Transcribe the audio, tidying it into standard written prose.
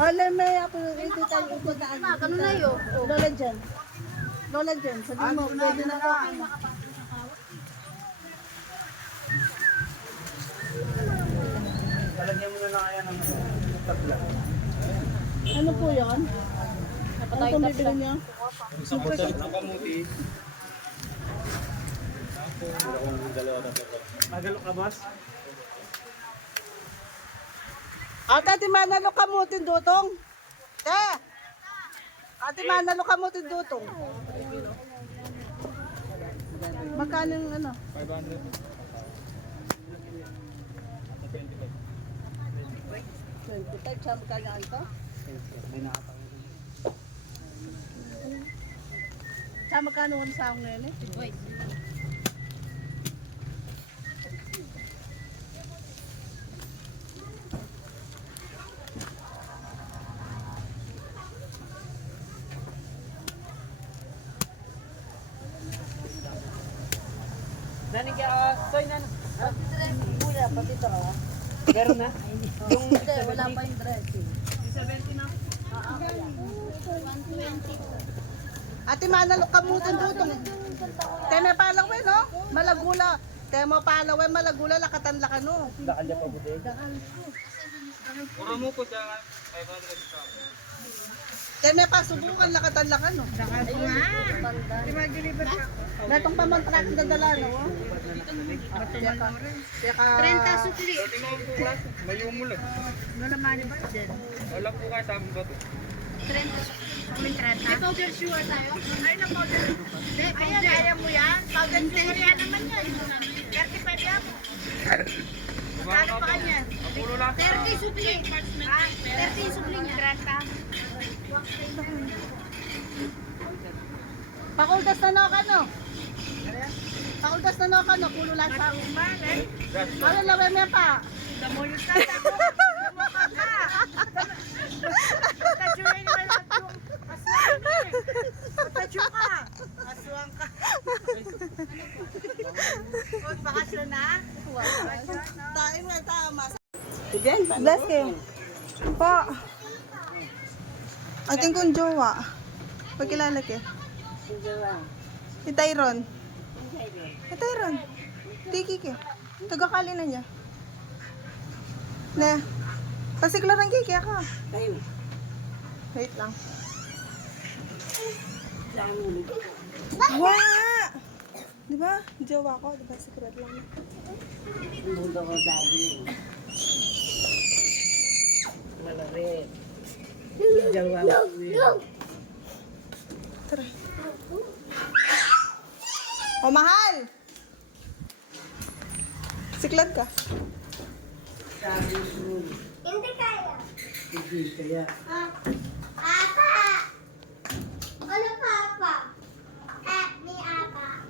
Alam mo, ako ito tayo pupuntaan. Ano na yun? Lola dyan. Lola dyan. Sabi mo, pwede na ako. Talagyan mo na lang kaya ng tabla. Ano po yun? Ano pong bibili niyo? Isang botol ng kamuti. Magalo ka, boss? Ate manalo ka mo dutong. Te! Ate manalo ka mo dutong. Magkano yung ano? 500. 25. Saan magkano ito? May nakatawa. Saan magkano ang sa akong ngayon eh? Nani ka, soy nan. Kuya, pati ito ah. Meron na? Yung wala pa yung dress. Ate manalo ka mo dutong. Teme palawe no? Malagula. Temo palawe malagula lakatan lakano. Dakal niya pa bude. Puro mo ko dyan. 500 ka. Teme pa subukan lakatan lakano. Dakal ko nga. Natong pamantrak dadala no. Saka 30 sukli. Mayumul eh. Ano naman ba dyan? Wala po kayo sabi ba ito? 30 sukli. May 30. May powder sugar tayo? Ay, na powder. Ayan, kaya mo yan. Powder sugar yan naman yan. 35 yan. Kano pa kanya? Pulo lang. 30 sukli. Ah, 30 sukli niya. 30. pakuldas na no kano. Pakuldas na no kano kulo lang sa. Ano lawe mo pa? Damo yung tata ko. Damo ka ka. Tajuin naman ang aswang eh. Taju ka. Aswang ka. Kung bakasyon na? Tayo mo tama. Bless kayo. Po. Ating kong jowa. Pagkilala kayo. Si Tyron. Si Tyron. Tiki kayo. Tagakali na niya. Na. Pasiklaran kayo kaya ka. Wait lang. Wah! Diba? Jowa ko. Diba? Secret lang. Tara. Oh, mahal! Siklat ka. Hindi kaya. Hindi kaya. Apa! Ano papa? Ni apa.